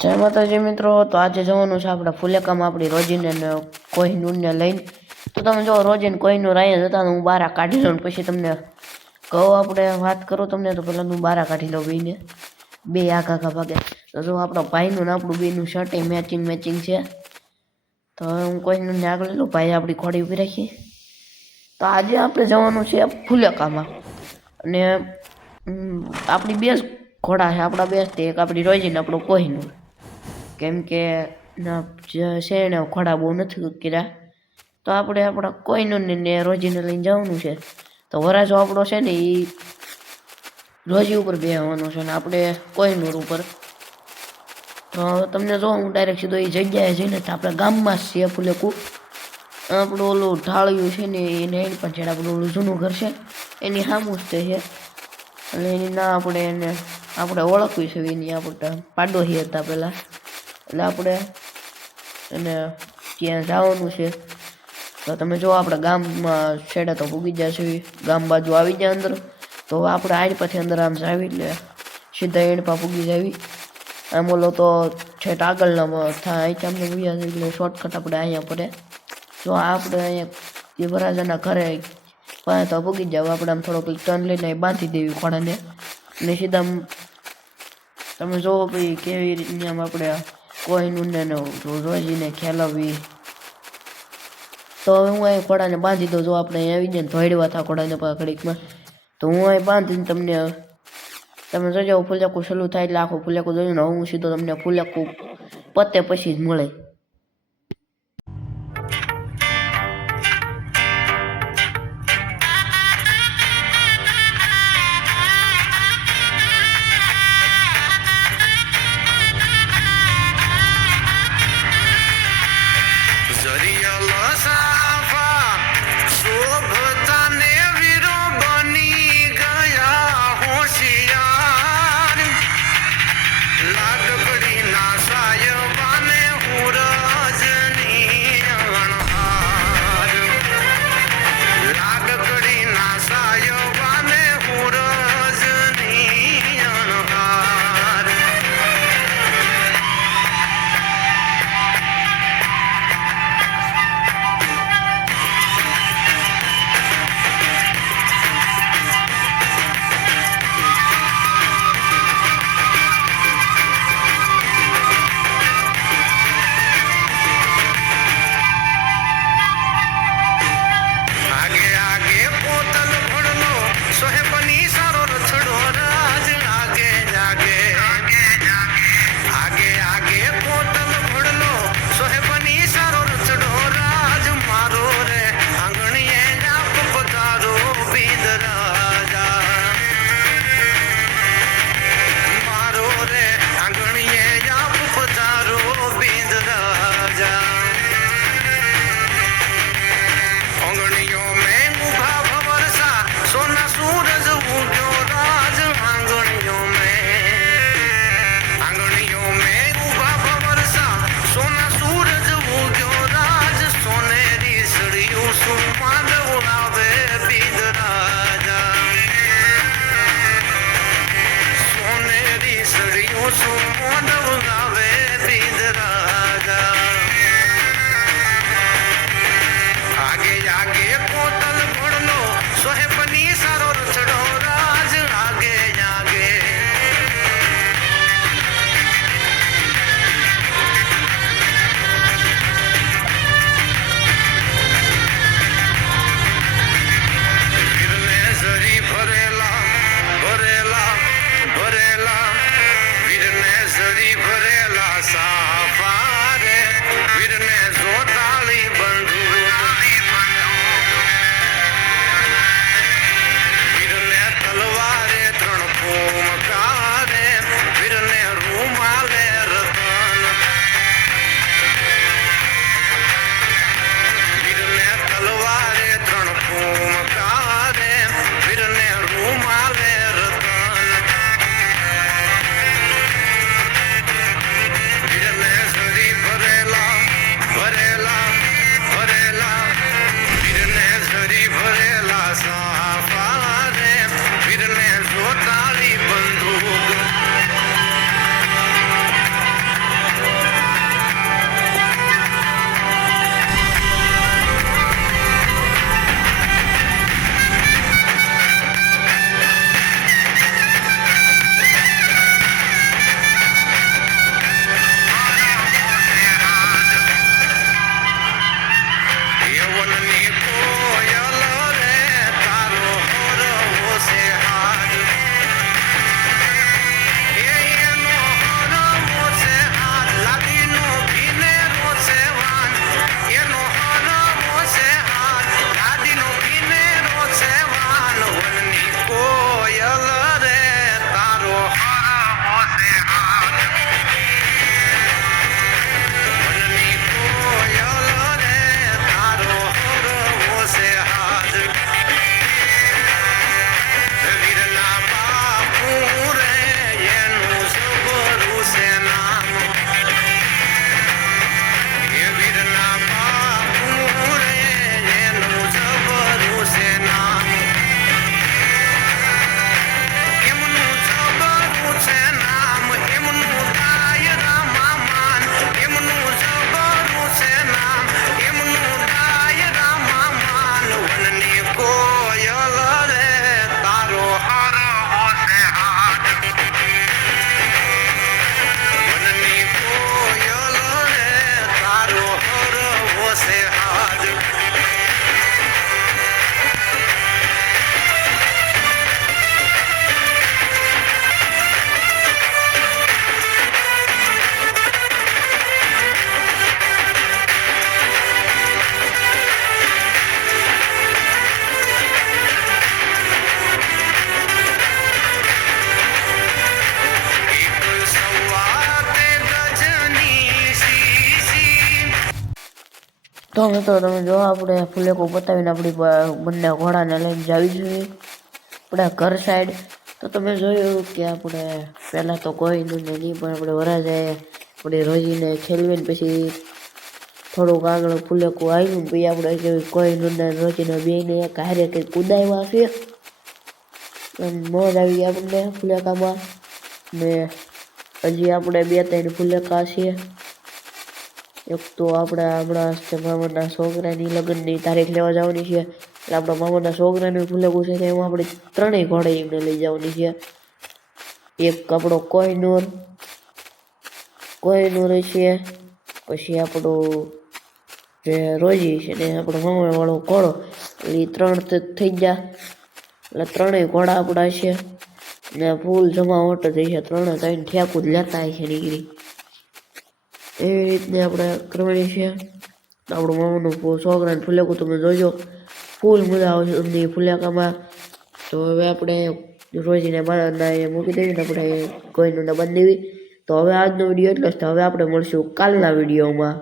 જય માતાજી મિત્રો. તો આજે જવાનું છે આપણે ફુલેકામાં આપણી રોજીને ને કોહિનૂરને લઈને. તો તમે જો રોજીને કોહિનૂર અહીંયા જતા હું બારા કાઢી લઉં પછી તમને કહું. આપણે વાત કરું તમને તો પહેલાં હું બારા કાઢી લઉં બેને બે આઘા ભાગે. તો જો આપણો ભાઈનું ને આપણું બેનું શર્ટ એ મેચિંગ છે. તો હું કોહિનૂરને આગળ લઈ લઉં, ભાઈ આપણી ખોડી ઊભી રાખી. તો આજે આપણે જવાનું છે ફુલેકામાં અને આપણી બે ઘોડા છે આપણા બે, એક આપણી રોજીને આપણું કોહિનૂર. કેમ કે શેરને ઘોડા બહુ નથી કર્યા, તો આપણે આપણા કોહિનૂરને ને રોજીને લઈને જવાનું છે. તો વરાજો આપણો છે ને એ રોજી ઉપર બેસવાનો છે ને આપણે કોહિનૂર ઉપર. તો તમને જો હું ડાયરેક્ટ સીધો એ જગ્યાએ જઈને આપણે ગામમાં જ છીએ ફુલેકું. આપણું ઓલું ઢાળિયું છે ને એને એની પણ છે, આપણું ઓલું જૂનું ઘર છે એની સામું જ તે છે. એટલે એની ના આપણે ઓળખવી છે એની આપણે પાડોશી હતા પહેલાં. એટલે આપણે એને ત્યાં જવાનું છે. તો તમે જો આપણે ગામમાં છેડે તો પૂગી જાય છે, ગામ બાજુ આવી જાય અંદર. તો આપણે આઈન પછી અંદર આમ જાવી એટલે સીધા એણપા પૂગી જાવી. આમ ઓલો તો છેટ આગળના થાય અહીં અમને પૂગ્યા છે એટલે શોર્ટકટ આપણે અહીંયા પડે. જો આપણે અહીંયા એ વરાજાના ઘરે પાસે તો પૂગી જાવ. આપણે આમ થોડોક ટર્ન લઈને બાંધી દેવી ખોડાને ને સીધા તમે જોવો ભાઈ કેવી રીતની આમ આપણે કોહિનૂરને રોજીને ખેલાવી. તો હવે હું અહીં ઘોડાને બાંધી દઉં. જો આપણે અહીં આવી જાય ધોઈડવા હતા ઘોડાને ઘડીકમાં, તો હું અહીં બાંધીને તમે જોજો ફુલેકું શરૂ થાય એટલે આખું ફુલેકું જોયું ને હું સીધો તમને ફુલેકું પતે પછી જ મળે. તો મિત્રો તમે જો આપણે ફુલેકો બતાવીને આપણી બંને ઘોડાને લઈને જાવી જોઈએ આપણા ઘર સાઈડ. તો તમે જોયું કે આપણે પહેલાં તો કોઈનું નહીં પણ આપણે વરાજાએ આપણે રોજીને ખેલવીને પછી થોડુંક આગળ ફુલેકું આવ્યું પછી આપણે કોઈનું ને રોજીને બેને એક હારે કંઈક કુદાવ્યા છે. મોજ આવી ગઈ આપણને ફુલેકામાં ને હજી આપણે 2-3 ફુલેકા છે. એક તો આપણા હમણાં મામાના છોકરાની લગ્નની તારીખ લેવા જવાની છે એટલે આપણા મામાના છોકરાનું ફુલેકું છે એમાં આપણે 3 ઘોડે એમને લઈ જવાની છે. એક આપણો કોહિનૂર છે, પછી આપણું જે રોજી છે ને આપણો મામાવાળો ઘોડો એટલે 3 થઈ ગયા એટલે 3 ઘોડા આપણા છે ને ફૂલ જમાવટ થઈ છે. 3 ઠેકું જ લેતા છે નીકળી એવી રીતને આપણે કરવાની છે. આપણું મામાનું છોકરાને ફુલેકું તમે જોજો ફૂલ મજા આવશે તમને ફુલેકામાં. તો હવે આપણે રોજીને મૂકી દેવી ને આપણે કોઈનું બાંધી દેવી. તો હવે આજનો વિડીયો એટલો જ. હવે આપણે મળશું કાલના વિડીયોમાં.